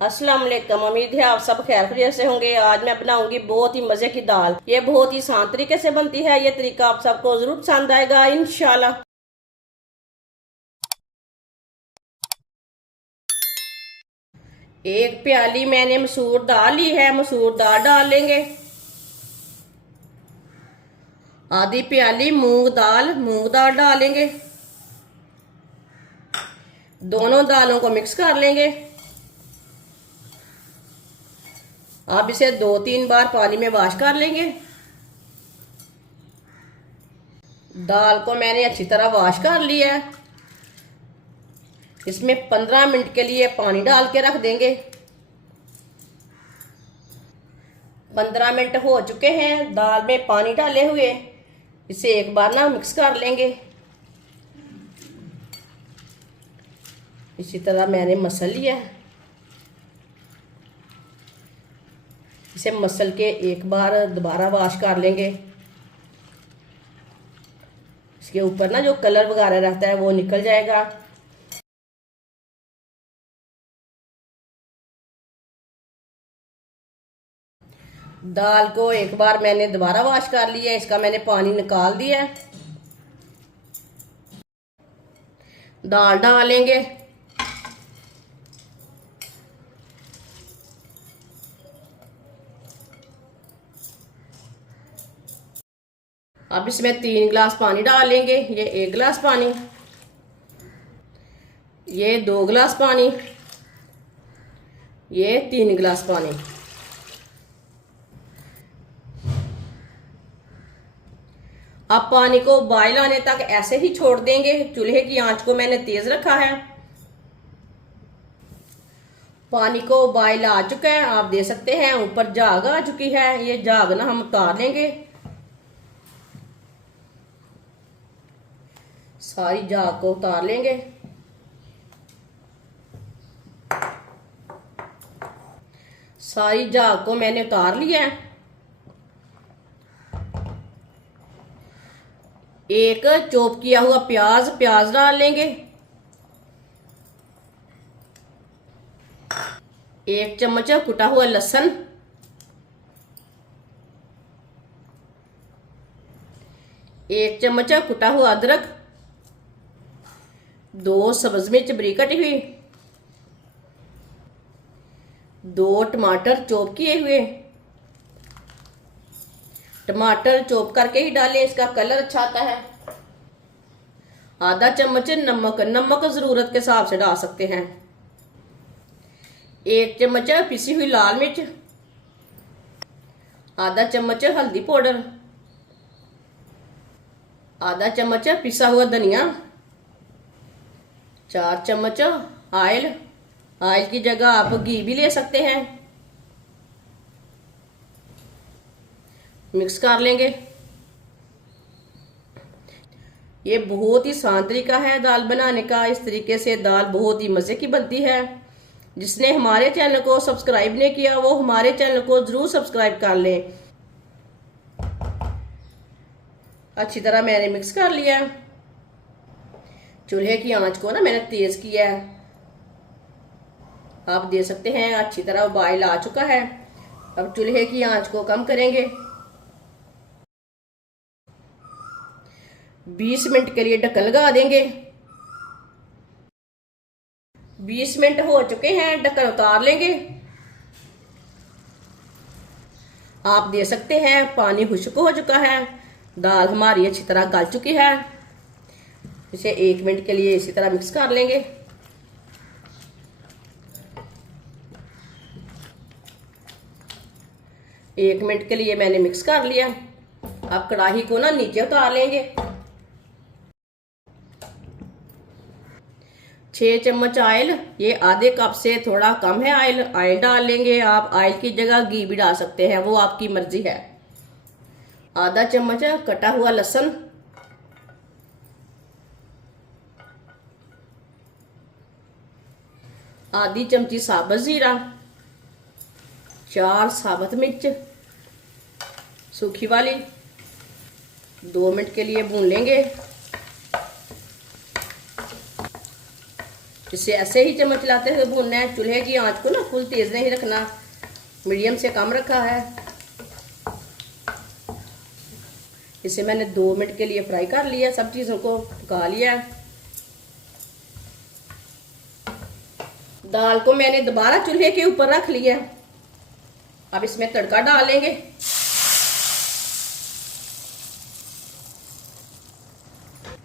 अस्सलाम वालेकुम। उम्मीद है आप सब खैर खैरियत से होंगे। आज मैं बनाऊंगी बहुत ही मजे की दाल। ये बहुत ही आसान तरीके से बनती है। ये तरीका आप सबको जरूर पसंद आएगा इंशाल्लाह। एक प्याली मैंने मसूर दाल ली है। मसूर दाल डाल लेंगे। आधी प्याली मूंग दाल डालेंगे। दोनों दालों को मिक्स कर लेंगे। आप इसे 2-3 बार पानी में वॉश कर लेंगे। दाल को मैंने अच्छी तरह वॉश कर लिया है। इसमें 15 मिनट के लिए पानी डाल के रख देंगे। 15 मिनट हो चुके हैं दाल में पानी डाले हुए। इसे एक बार ना मिक्स कर लेंगे। इसी तरह मैंने मसल लिया। इसे मसल के एक बार दोबारा वॉश कर लेंगे। इसके ऊपर ना जो कलर वगैरह रहता है वो निकल जाएगा। दाल को एक बार मैंने दोबारा वॉश कर लिया। इसका मैंने पानी निकाल दिया है। दाल डालेंगे। अब इसमें 3 गिलास पानी डालेंगे। ये 1 गिलास पानी, ये 2 गिलास पानी, ये 3 गिलास पानी। अब पानी को बॉयल आने तक ऐसे ही छोड़ देंगे। चूल्हे की आंच को मैंने तेज रखा है। पानी को बॉयल आ चुका है, आप दे सकते हैं ऊपर झाग आ चुकी है। ये झाग ना हम उतार लेंगे। सारी झाग को उतार लेंगे। सारी झाग को मैंने उतार लिया है। एक चॉप किया हुआ प्याज डाल लेंगे। 1 चम्मच कुटा हुआ लहसुन, 1 चम्मच कुटा हुआ अदरक, 2 सब्ज मिर्च बारीक कटी हुई, 2 टमाटर चॉप किए हुए। टमाटर चॉप करके ही डालें, इसका कलर अच्छा आता है। आधा चम्मच नमक जरूरत के हिसाब से डाल सकते हैं। 1 चम्मच पिसी हुई लाल मिर्च, आधा चम्मच हल्दी पाउडर, आधा चम्मच पिसा हुआ धनिया, 4 चम्मच ऑयल। ऑयल की जगह आप घी भी ले सकते हैं। मिक्स कर लेंगे। ये बहुत ही आसान तरीका है दाल बनाने का। इस तरीके से दाल बहुत ही मजे की बनती है। जिसने हमारे चैनल को सब्सक्राइब नहीं किया वो हमारे चैनल को जरूर सब्सक्राइब कर लें। अच्छी तरह मैंने मिक्स कर लिया। चूल्हे की आंच को ना मैंने तेज किया है। आप दे सकते हैं अच्छी तरह बॉयल आ चुका है। अब चूल्हे की आंच को कम करेंगे। 20 मिनट के लिए ढक्कन लगा देंगे। 20 मिनट हो चुके हैं, ढक्कन उतार लेंगे। आप दे सकते हैं पानी खुश्क हो चुका है। दाल हमारी अच्छी तरह गल चुकी है। इसे 1 मिनट के लिए इसी तरह मिक्स कर लेंगे। एक मिनट के लिए मैंने मिक्स कर लिया। अब कढ़ाई को ना नीचे उतार लेंगे। 6 चम्मच ऑयल, ये आधे कप से थोड़ा कम है। ऑयल डाल लेंगे। आप ऑयल की जगह घी भी डाल सकते हैं, वो आपकी मर्जी है। आधा चम्मच कटा हुआ लहसुन, आधी चमची साबुत जीरा, 4 साबुत मिर्च सूखी वाली। 2 मिनट के लिए भून लेंगे। इसे ऐसे ही चम्मच चलाते हुए भूनना है। चूल्हे की आंच को ना फुल तेज नहीं रखना, मीडियम से कम रखा है। इसे मैंने 2 मिनट के लिए फ्राई कर लिया, सब चीज़ों को पका लिया। दाल को मैंने दोबारा चूल्हे के ऊपर रख लिया। अब इसमें तड़का डालेंगे।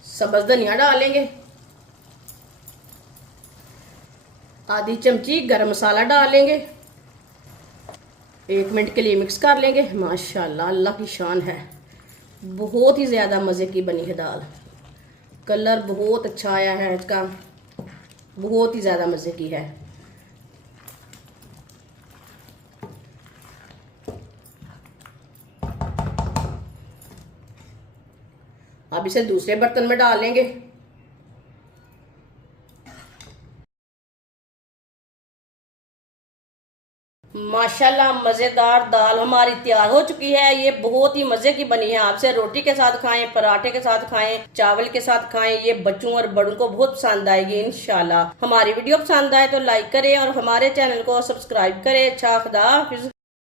सब्ज धनिया डालेंगे, आधी चमची गरम मसाला डालेंगे। 1 मिनट के लिए मिक्स कर लेंगे। माशाल्लाह अल्लाह की शान है, बहुत ही ज़्यादा मज़े की बनी है दाल। कलर बहुत अच्छा आया है इसका, बहुत ही ज़्यादा मज़े की है। अब इसे दूसरे बर्तन में डालेंगे। माशाल्लाह मज़ेदार दाल हमारी तैयार हो चुकी है। ये बहुत ही मज़े की बनी है। आपसे रोटी के साथ खाएं, पराठे के साथ खाएं, चावल के साथ खाएं, ये बच्चों और बड़ों को बहुत पसंद आएगी इंशाल्लाह। हमारी वीडियो पसंद आए तो लाइक करें और हमारे चैनल को सब्सक्राइब करें। अच्छा, खुदा हाफिज़।